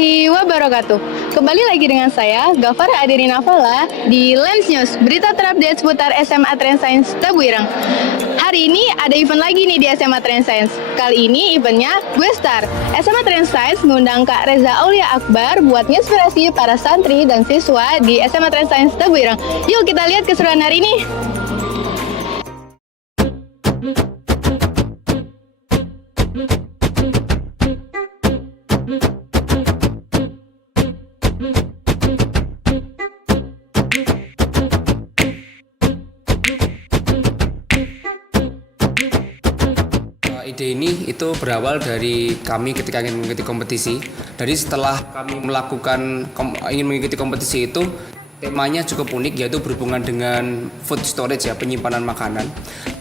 warahmatullahi wabarakatuh. Kembali lagi dengan saya, Gafara Adirina Fala, di Lens News, berita terupdate seputar SMA Trend Science Tebu Ireng. Hari ini ada event lagi nih di SMA Trend Science. Kali ini eventnya Gue Star. SMA Trend Science mengundang Kak Reza Aulia Akbar buat menginspirasi para santri dan siswa di SMA Trend Science Tebu Ireng. Yuk kita lihat keseruan hari ini. Ide ini itu berawal dari kami ketika ingin mengikuti kompetisi. Dari setelah kami ingin mengikuti kompetisi itu, temanya cukup unik, yaitu berhubungan dengan food storage, ya, penyimpanan makanan.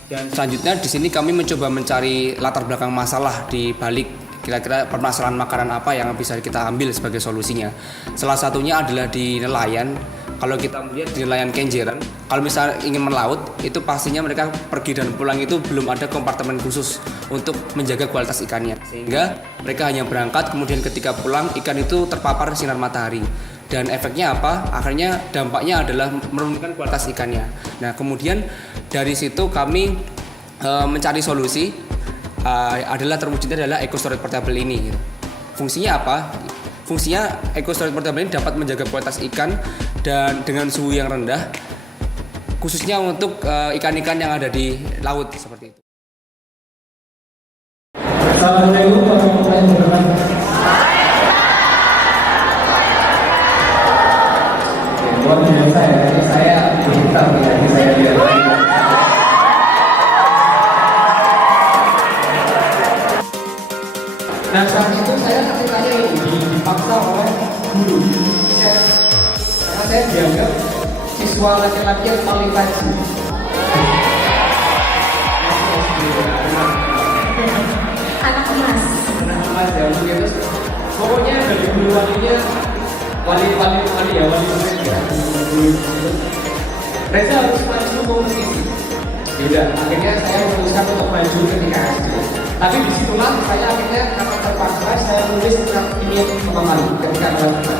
Dan selanjutnya di sini kami mencoba mencari latar belakang masalah di balik kira-kira permasalahan makanan apa yang bisa kita ambil sebagai solusinya. Salah satunya adalah di nelayan. Kalau kita melihat di nelayan Kenjeran, kalau misalnya ingin melaut, itu pastinya mereka pergi dan pulang itu belum ada kompartemen khusus untuk menjaga kualitas ikannya. Sehingga mereka hanya berangkat, kemudian ketika pulang ikan itu terpapar sinar matahari. Dan efeknya apa? Akhirnya dampaknya adalah menurunkan kualitas ikannya. Nah, kemudian dari situ kami mencari solusi, adalah terwujudnya adalah Eco Storage Portable ini. Fungsinya apa? Fungsinya Eco Storage Portable ini dapat menjaga kualitas ikan dan dengan suhu yang rendah, khususnya untuk ikan-ikan yang ada di laut seperti itu. Assalamualaikum warahmatullahi wabarakatuh. Luar biasa ya, saya berita menjadi saya lihat. Nah, saat itu saya ketikanya dipaksa oleh guru. Karena saya dianggap siswa laki-laki yang paling rajin. Anak emas Ya, begitu. Pokoknya dari guru walinya wali ya, wali murid ya. Reza harus maju kompetisi. Yaudah, akhirnya saya memutuskan untuk maju ketika SD. Tapi disitulah saya akhirnya karena terpaksa saya tulis tentang ini pertama kali ketika melakukan.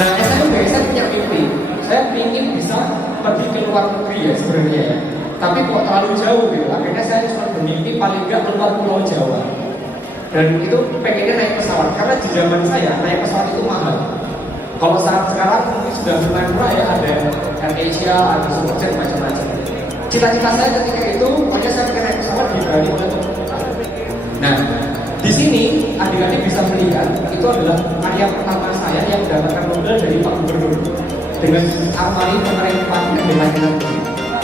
Nah, SMP saya punya mimpi. Saya ingin bisa pergi ke luar negeri ya sebenarnya ya. Tapi kok terlalu jauh gitu. Akhirnya saya cuma bermimpi paling nggak keluar Pulau Jawa. Dan itu pengennya naik pesawat. Karena di zaman saya naik pesawat itu mahal. Kalau saat sekarang mungkin sudah lumayan murah ya, ada AirAsia, ada Superjet, macam-macam. Cita-cita saya ketika itu, makanya saya pengen naik pesawat di Bali untuk. Nah, di sini adik-adik bisa melihat itu adalah karya pertama saya yang mendapatkan Nobel dari Pak Gubernur dengan almari pemerintah dan lain-lain.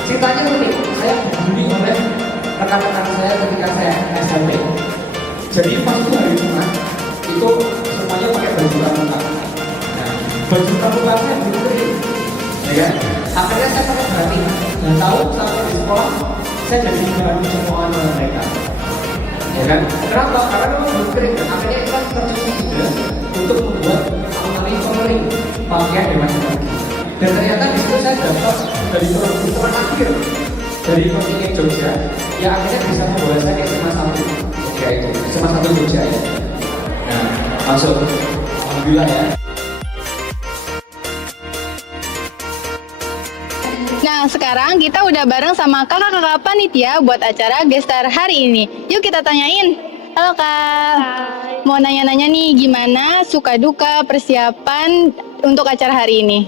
Ceritanya unik, saya dibully oleh rekan-rekan saya ketika saya SMP. Jadi pas itu hari Jumat, itu semuanya pakai baju pramuka. Nah, baju pramuka saya belum kering, ya kan? Akhirnya saya pakai batik. Dan tahu sampai di sekolah, saya jadi bahan cemoohan mereka. Ya kan? Kenapa? Karena memang belum kering. Dan akhirnya kita tercuci juga untuk membuat almari pengering pakaian dan macam-macam. Dan ternyata di situ saya dapat dari produk terakhir dari kontingen Jogja yang akhirnya bisa membawa saya ke SMA 1 Jogja itu, SMA 1 Jogja ya. Nah, masuk, alhamdulillah ya. Nah, sekarang kita udah bareng sama kakak-kakak panitia buat acara Gestar hari ini. Yuk kita tanyain. Halo Kak. Hai. Mau nanya-nanya nih, gimana suka duka persiapan untuk acara hari ini?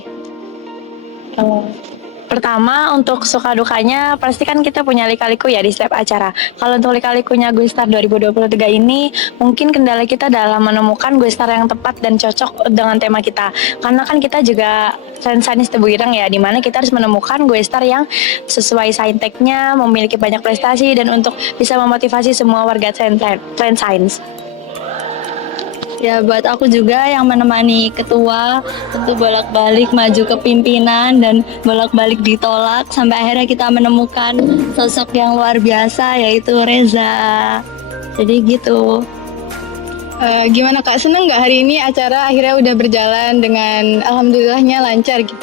Pertama, untuk suka dukanya pasti kan kita punya lika-liku ya di setiap acara. Kalau untuk lika-likunya Gue Star 2023 ini, mungkin kendala kita dalam menemukan Gue Star yang tepat dan cocok dengan tema kita. Karena kan kita juga Trend Science Tebu Ireng ya, dimana kita harus menemukan Gue Star yang sesuai sainteknya, memiliki banyak prestasi, dan untuk bisa memotivasi semua warga Trend Science. Ya, buat aku juga yang menemani ketua tentu bolak-balik maju ke pimpinan dan bolak-balik ditolak sampai akhirnya kita menemukan sosok yang luar biasa yaitu Reza. Jadi gitu. Gimana Kak, seneng nggak hari ini acara akhirnya udah berjalan dengan alhamdulillahnya lancar gitu?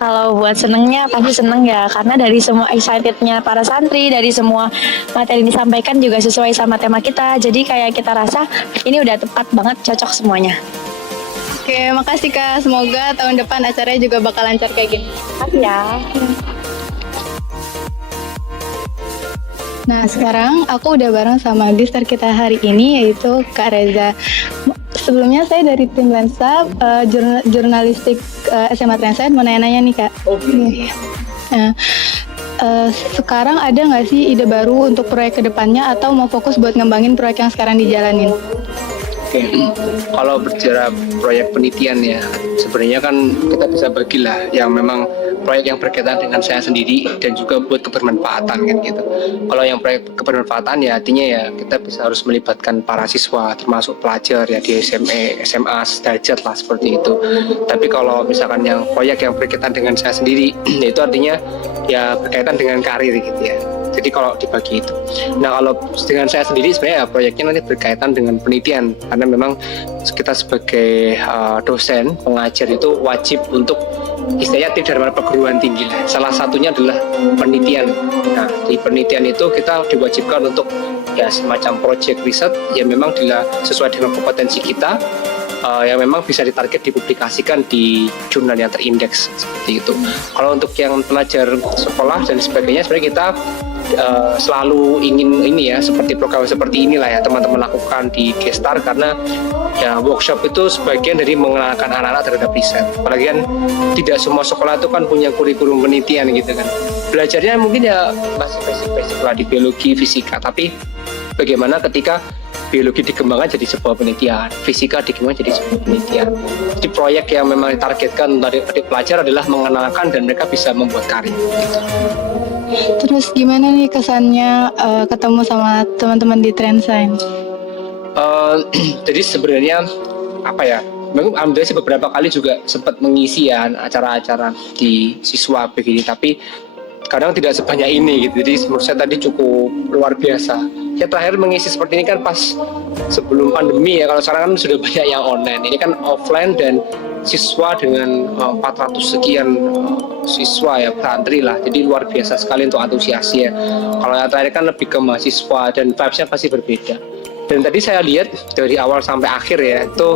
Kalau buat senengnya pasti seneng ya, karena dari semua excitednya para santri, dari semua materi yang disampaikan juga sesuai sama tema kita. Jadi kayak kita rasa ini udah tepat banget, cocok semuanya. Oke, makasih Kak. Semoga tahun depan acaranya juga bakal lancar kayak gini. Makasih ya. Nah, sekarang aku udah bareng sama gestar kita hari ini, yaitu Kak Reza. Sebelumnya saya dari tim Lensa, jurnalistik SMA Transit, mau nanya-nanya nih Kak. Oke. Nah, sekarang ada nggak sih ide baru untuk proyek kedepannya atau mau fokus buat ngembangin proyek yang sekarang dijalanin? Oke, kalau berbicara proyek penelitian ya, sebenarnya kan kita bisa bagilah yang memang proyek yang berkaitan dengan saya sendiri dan juga buat kebermanfaatan kan gitu. Kalau yang proyek kebermanfaatan ya artinya ya kita bisa harus melibatkan para siswa termasuk pelajar ya di SMA sederajat lah seperti itu. Tapi kalau misalkan yang proyek yang berkaitan dengan saya sendiri, itu artinya ya berkaitan dengan karir gitu ya. Jadi kalau dibagi itu. Nah kalau dengan saya sendiri sebenarnya ya proyeknya nanti berkaitan dengan penelitian karena memang kita sebagai dosen pengajar itu wajib untuk istilahnya tidak dari perguruan tinggi lah. Salah satunya adalah penelitian. Nah di penelitian itu kita diwajibkan untuk ya semacam project riset yang memang sesuai dengan kompetensi kita. Yang memang bisa ditarget dipublikasikan di jurnal yang terindeks seperti itu. Kalau untuk yang pelajar sekolah dan sebagainya sebenarnya kita selalu ingin ini ya seperti program seperti inilah ya teman-teman lakukan di Gestar karena ya workshop itu sebagian dari mengenalkan anak-anak terhadap riset. Apalagi kan tidak semua sekolah itu kan punya kurikulum penelitian gitu kan. Belajarnya mungkin ya masih basic lah di biologi, fisika, tapi bagaimana ketika biologi dikembangkan jadi sebuah penelitian, fisika dikembangkan jadi sebuah penelitian. Jadi proyek yang memang ditargetkan dari adik pelajar adalah mengenalkan dan mereka bisa membuat karya. Gitu. Terus gimana nih kesannya ketemu sama teman-teman di Trend Science? Jadi sebenarnya apa ya? Alhamdulillah sih beberapa kali juga sempat mengisi ya acara-acara di siswa begini, tapi kadang tidak sebanyak ini gitu. Jadi menurut saya tadi cukup luar biasa. Saya terakhir mengisi seperti ini kan pas sebelum pandemi ya. Kalau sekarang kan sudah banyak yang online. Ini kan offline dan siswa dengan 400 sekian siswa ya, santri lah. Jadi luar biasa sekali untuk antusiasnya. Kalau yang terakhir kan lebih ke mahasiswa dan vibes-nya pasti berbeda. Dan tadi saya lihat dari awal sampai akhir ya, itu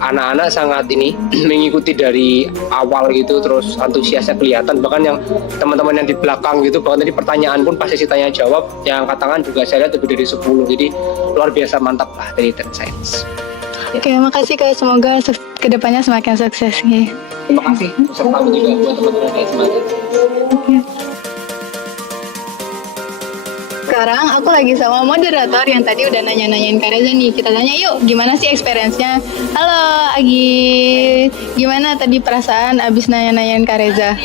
anak-anak sangat ini mengikuti dari awal gitu, terus antusiasnya kelihatan. Bahkan yang teman-teman yang di belakang gitu, bahkan tadi pertanyaan pun pas sesi tanya jawab, yang angkat tangan juga saya lihat lebih dari 10. Jadi luar biasa mantap lah dari Trend Science. Oke, makasih Kak. Semoga kedepannya semakin sukses nih. Terima kasih, serta juga buat teman-teman yang semangat. Sekarang aku lagi sama moderator yang tadi udah nanya-nanyain Kak Reza nih. Kita tanya yuk, gimana sih experience-nya? Halo Agi, gimana tadi perasaan abis nanya-nanyain Kak Reza?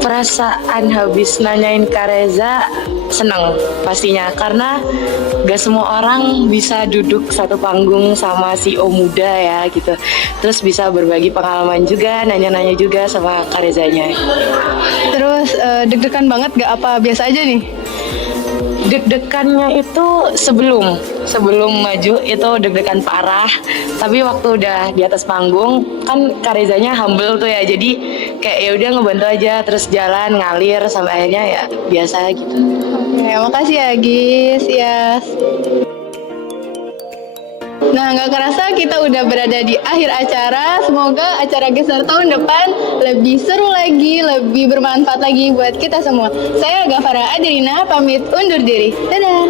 Perasaan habis nanyain Kak Reza seneng pastinya, karena gak semua orang bisa duduk satu panggung sama CEO muda ya gitu. Terus bisa berbagi pengalaman juga, nanya-nanya juga sama Kak Rezanya. Terus deg-degan banget gak apa biasa aja nih? Deg-degannya itu sebelum maju itu deg-degan parah, tapi waktu udah di atas panggung kan Kak Rezanya humble tuh ya, jadi kayak ya udah ngebantu aja, terus jalan ngalir sampai akhirnya ya biasa gitu. Oke, makasih ya Gis, Yas. Nah, nggak kerasa kita udah berada di akhir acara. Semoga acara Gestar tahun depan lebih seru lagi, lebih bermanfaat lagi buat kita semua. Saya Gafara Adirina, pamit undur diri. Dadah!